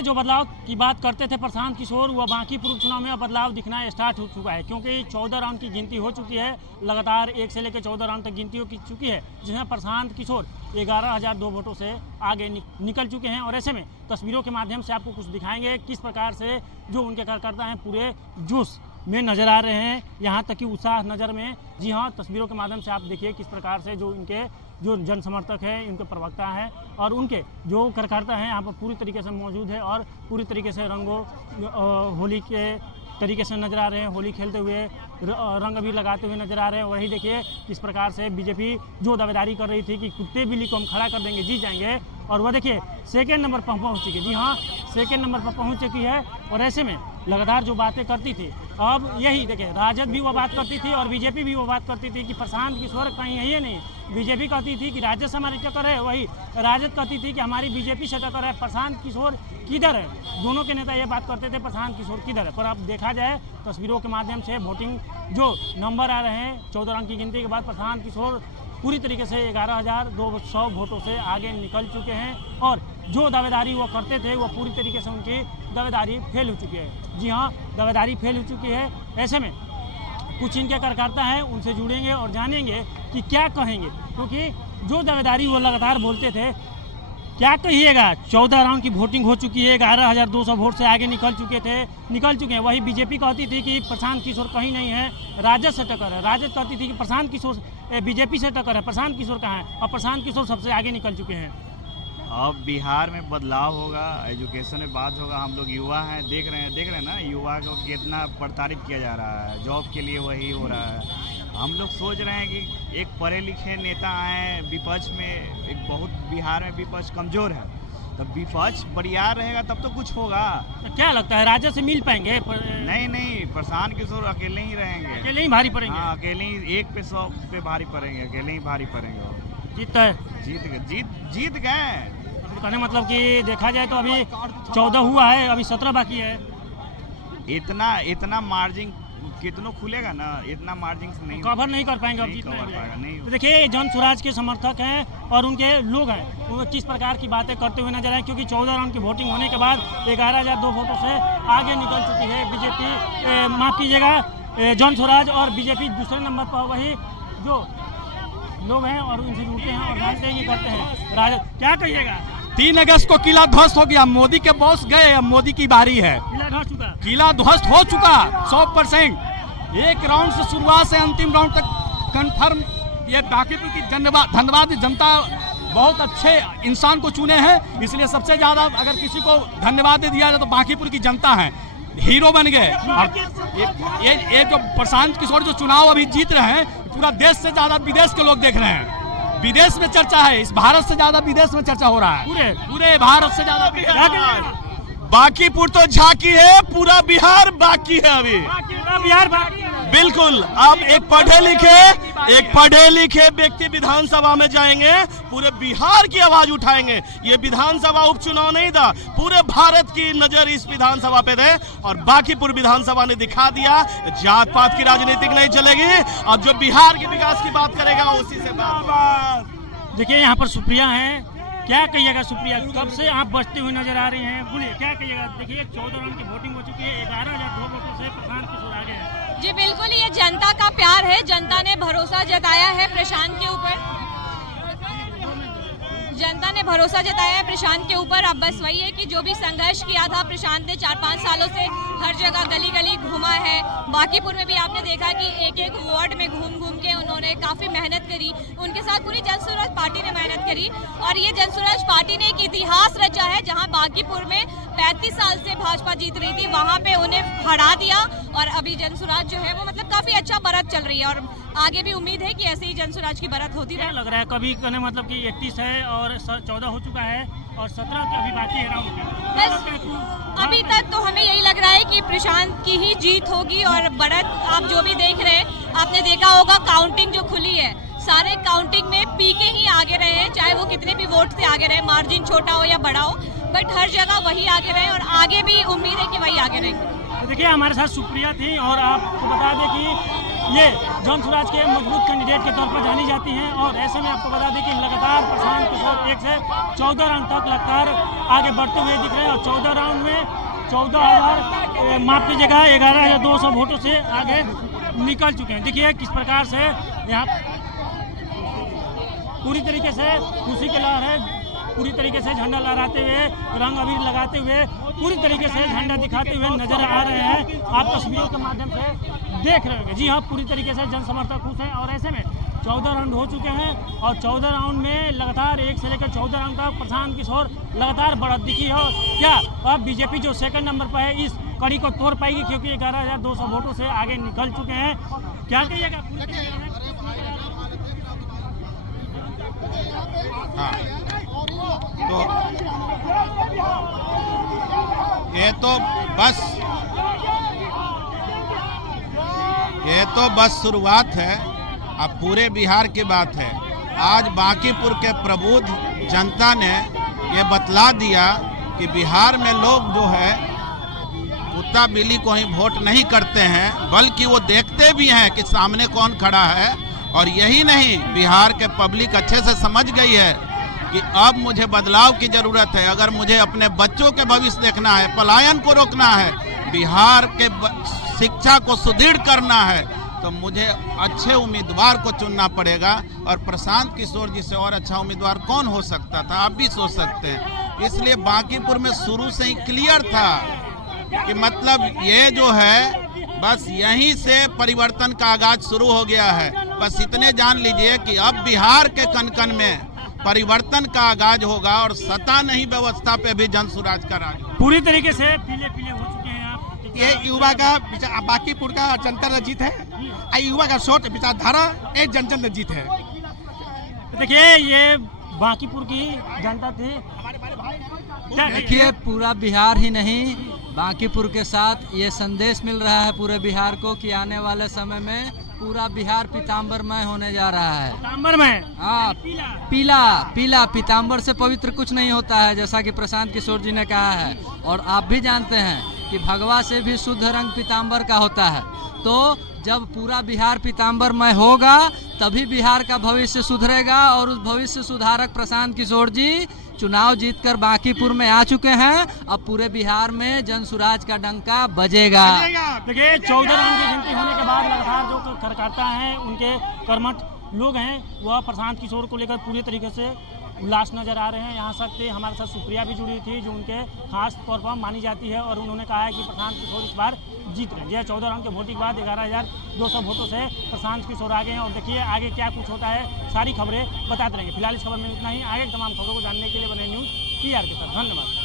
पहले जो बदलाव की बात करते थे प्रशांत किशोर, वह बांकीपुर उपचुनाव में बदलाव दिखना स्टार्ट हो चुका है, क्योंकि 14 राउंड की गिनती हो चुकी है। लगातार 1 से लेकर 14 राउंड तक गिनती हो चुकी है, जिसमें प्रशांत किशोर 11,002 वोटों से आगे निकल चुके हैं। और ऐसे में तस्वीरों के माध्यम से आपको कुछ दिखाएंगे किस प्रकार से जो उनके कार्यकर्ता हैं पूरे जोश में नज़र आ रहे हैं, यहाँ तक कि उत्साह नज़र में। जी हाँ, तस्वीरों के माध्यम से आप देखिए किस प्रकार से जो इनके जो जन समर्थक है, इनके प्रवक्ता हैं और उनके जो कार्यकर्ता हैं यहाँ पर पूरी तरीके से मौजूद है और पूरी तरीके से होली के तरीके से नज़र आ रहे हैं। होली खेलते हुए रंग भी लगाते हुए नजर आ रहे हैं। वही देखिए किस प्रकार से बीजेपी जो दावेदारी कर रही थी कि कुत्ते बिल्ली को हम खड़ा कर देंगे, जीत जाएंगे, और वह देखिए सेकेंड नंबर पर पहुँच चुकी है। जी हाँ, सेकेंड नंबर पर पहुँच चुकी है। और ऐसे में लगातार जो बातें करती थी, अब यही देखिए राजद भी वो बात करती थी और बीजेपी भी वो बात करती थी कि प्रशांत किशोर कहीं है ही नहीं। बीजेपी कहती थी कि राजद से हमारी टक्कर है, वही राजद कहती थी कि हमारी बीजेपी से टक्कर है। प्रशांत किशोर किधर है? दोनों के नेता ये बात करते थे प्रशांत किशोर किधर है। पर अब देखा जाए तस्वीरों के माध्यम से वोटिंग जो नंबर आ रहे हैं 14 अंक की गिनती के बाद प्रशांत किशोर पूरी तरीके से 11,200 वोटों से आगे निकल चुके हैं और जो दावेदारी वो करते थे वो पूरी तरीके से उनकी दावेदारी फेल हो चुकी है। जी हाँ, दावेदारी फेल हो चुकी है। ऐसे में कुछ इनके कार्यकर्ता हैं, उनसे जुड़ेंगे और जानेंगे कि क्या कहेंगे, क्योंकि जो दावेदारी वो लगातार बोलते थे। क्या कहिएगा, 14 राउंड की वोटिंग हो चुकी है, 11,200 वोट से आगे निकल चुके हैं। वही बीजेपी कहती थी कि प्रशांत किशोर कहीं नहीं है, राजद से टक्कर है। राजद कहती थी कि प्रशांत किशोर बीजेपी से टक्कर है, प्रशांत किशोर कहाँ है, और प्रशांत किशोर सबसे आगे निकल चुके हैं। अब बिहार में बदलाव होगा, एजुकेशन में बात होगा। हम लोग युवा हैं, देख रहे हैं ना युवा को कितना प्रताड़ित किया जा रहा है, जॉब के लिए वही हो रहा है। हम लोग सोच रहे हैं कि एक पढ़े लिखे नेता आए विपक्ष में, एक बहुत बिहार में विपक्ष कमज़ोर है, तब विपक्ष बरियार रहेगा तब तो कुछ होगा। तो क्या लगता है राजद से मिल पाएंगे? नहीं, प्रशांत किशोर अकेले ही रहेंगे, अकेले ही भारी पड़ेंगे। हाँ, अकेले ही 1 पे 100 पे भारी पड़ेंगे, अकेले ही भारी पड़ेंगे। जीत गए। कहने मतलब कि देखा जाए तो अभी 14 हुआ है, अभी 17 बाकी है। इतना मार्जिन कितना खुलेगा ना, इतना मार्जिन से नहीं कवर नहीं कर पाएंगे, अब जीतना है। तो देखिए जन स्वराज के समर्थक हैं और उनके लोग हैं, वो किस प्रकार की बातें करते हुए नजर आए, क्योंकि 14 राउंड की वोटिंग होने के बाद 11,002 वोटों से आगे निकल चुकी है बीजेपी, माफ कीजिएगा जन स्वराज, और बीजेपी दूसरे नंबर पर। वही जो लोग हैं और उनसे जुड़ते हैं और जानते हैं कि करते हैं। राजद क्या कहिएगा? 3 अगस्त को किला ध्वस्त हो गया, मोदी के बॉस गए, अब मोदी की बारी है। किला ध्वस्त हो चुका 100%। एक राउंड से शुरुआत से अंतिम राउंड तक कंफर्म। ये बांकीपुर की धन्यवाद जनता, बहुत अच्छे इंसान को चुने हैं, इसलिए सबसे ज्यादा अगर किसी को धन्यवाद दे दिया जाए तो बांकीपुर की जनता है, हीरो बन गए। और ये जो प्रशांत किशोर जो चुनाव अभी जीत रहे हैं, पूरा देश से ज्यादा विदेश के लोग देख रहे हैं। विदेश में चर्चा है, इस भारत से ज्यादा विदेश में चर्चा हो रहा है, पूरे भारत से ज्यादा। बांकीपुर तो झांकी है, पूरा बिहार बाकी है अभी, बिहार बाकी। बिल्कुल। अब एक पढ़े लिखे व्यक्ति विधानसभा में जाएंगे, पूरे बिहार की आवाज उठाएंगे। ये विधानसभा उपचुनाव नहीं था, पूरे भारत की नजर इस विधानसभा पे थे और बांकीपुर विधानसभा ने दिखा दिया जात पात की राजनीति नहीं चलेगी। अब जो बिहार के विकास की बात करेगा उसी से बात। देखिए यहाँ पर सुप्रिया है, क्या कहिएगा सुप्रिया, कब से आप बचते हुए नजर आ रही हैं, बोलिए क्या कहिएगा? देखिए 14 राउंड की वोटिंग हो चुकी है, 11,002 वोटों से प्रशांत किशोर आगे है। जी बिल्कुल, ये जनता का प्यार है, जनता ने भरोसा जताया है प्रशांत के ऊपर, जनता ने भरोसा जताया है प्रशांत के ऊपर। अब बस वही है कि जो भी संघर्ष किया था प्रशांत ने 4-5 सालों से, हर जगह गली गली घूमा है। बांकीपुर में भी आपने देखा कि एक वार्ड में घूम घूम के उन्होंने काफ़ी मेहनत करी, उनके साथ पूरी जन स्वराज पार्टी ने मेहनत करी और ये जन स्वराज पार्टी ने एक इतिहास रचा है। जहां बांकीपुर में 35 साल से भाजपा जीत रही थी, वहां पे उन्हें हरा दिया और अभी जन स्वराज जो है वो मतलब काफ़ी अच्छा बरत चल रही है और आगे भी उम्मीद है कि ऐसे ही जन स्वराज की बरत होती रहे। लग रहा है कभी कहने मतलब कि 31 है और 14 हो चुका है और 17 के अभी बाकी है राउंड। अभी तक तो हमें यही लग रहा है कि प्रशांत की ही जीत होगी और बढ़त आप जो भी देख रहे हैं, आपने देखा होगा काउंटिंग जो खुली है, सारे काउंटिंग में पीके ही आगे रहे हैं, चाहे वो कितने भी वोट से आगे रहे, मार्जिन छोटा हो या बड़ा हो, बट हर जगह वही आगे रहे और आगे भी उम्मीद है कि वही आगे रहेंगे। देखिए हमारे साथ सुप्रिया थी और आपको बता दें कि ये जन स्वराज के मजबूत कैंडिडेट के तौर पर जानी जाती हैं। और ऐसे में आपको बता दें कि लगातार प्रशांत किशोर 1 से 14 राउंड तक लगातार आगे बढ़ते हुए दिख रहे हैं और 14 राउंड में 14,000 माफ कीजिएगा 11,200 वोटों से आगे निकल चुके हैं। देखिए किस प्रकार से यहाँ पूरी तरीके से खुशी की लहर है, पूरी तरीके से झंडा लहराते हुए, रंग अबीर लगाते हुए, पूरी तरीके से झंडा दिखाते हुए नजर आ रहे हैं। आप तस्वीरों के माध्यम से देख रहे होंगे। जी हाँ, पूरी तरीके से जन समर्थक खुश हैं। और ऐसे में 14 राउंड हो चुके हैं और 14 राउंड में लगातार 1 से लेकर 14 राउंड तक प्रशांत किशोर लगातार बढ़त दिखी है। क्या अब बीजेपी जो सेकंड नंबर पर है इस कड़ी को तोड़ पाएगी, क्योंकि 11,200 वोटों से आगे निकल चुके हैं। क्या कहिएगा? हाँ, तो ये तो बस शुरुआत है। अब पूरे बिहार की बात है। आज बांकीपुर के प्रबुद्ध जनता ने ये बतला दिया कि बिहार में लोग जो है कुत्ता बिल्ली को ही वोट नहीं करते हैं, बल्कि वो देखते भी हैं कि सामने कौन खड़ा है। और यही नहीं, बिहार के पब्लिक अच्छे से समझ गई है कि अब मुझे बदलाव की ज़रूरत है। अगर मुझे अपने बच्चों के भविष्य देखना है, पलायन को रोकना है, बिहार के शिक्षा को सुदृढ़ करना है, तो मुझे अच्छे उम्मीदवार को चुनना पड़ेगा। और प्रशांत किशोर जी से और अच्छा उम्मीदवार कौन हो सकता था, आप भी सोच सकते हैं। इसलिए बांकीपुर में शुरू से ही क्लियर था कि मतलब ये जो है बस यहीं से परिवर्तन का आगाज शुरू हो गया है। बस इतने जान लीजिए कि अब बिहार के कन-कन में परिवर्तन का आगाज होगा और सत्ता नहीं व्यवस्था पे भी जन स्वराज का राज। पूरी तरीके से पीले पीले हो चुके हैं आप। ये युवा का बांकीपुर का जनता जीत है, युवा का सोच विचारधारा एक जन जीत है। देखिए ये बांकीपुर की जनता थी। देखिए पूरा बिहार ही नहीं, बांकीपुर के साथ ये संदेश मिल रहा है पूरे बिहार को कि आने वाले समय में पूरा बिहार पीताम्बरमय होने जा रहा है। पीताम्बरमय? हाँ, पीला पीताम्बर से पवित्र कुछ नहीं होता है, जैसा कि प्रशांत किशोर जी ने कहा है। और आप भी जानते हैं कि भगवा से भी शुद्ध रंग पीताम्बर का होता है। तो जब पूरा बिहार पीताम्बरमय होगा तभी बिहार का भविष्य सुधरेगा। और उस भविष्य सुधारक प्रशांत किशोर जी चुनाव जीतकर बांकीपुर में आ चुके हैं। अब पूरे बिहार में जन स्वराज का डंका बजेगा। देखिए 14 राउंड की गिनती होने के बाद लगातार जो कार्यकर्ता हैं, उनके कर्मठ लोग हैं, वह प्रशांत किशोर को लेकर पूरी तरीके से उल्लास नजर आ रहे हैं। यहाँ सकते हमारे साथ सुप्रिया भी जुड़ी थी, जो उनके खास तौर पर मानी जाती है। और उन्होंने कहा है कि प्रशांत किशोर इस बार जीत रहे हैं। 14 राउंड के वोटिंग के बाद 11,200 वोटों से प्रशांत किशोर आगे हैं। और देखिए आगे क्या कुछ होता है, सारी खबरें बताते रहेंगे। फिलहाल इस खबर में इतना ही। आगे तमाम खबरों को जानने के लिए बने न्यूज़ PR के साथ। धन्यवाद।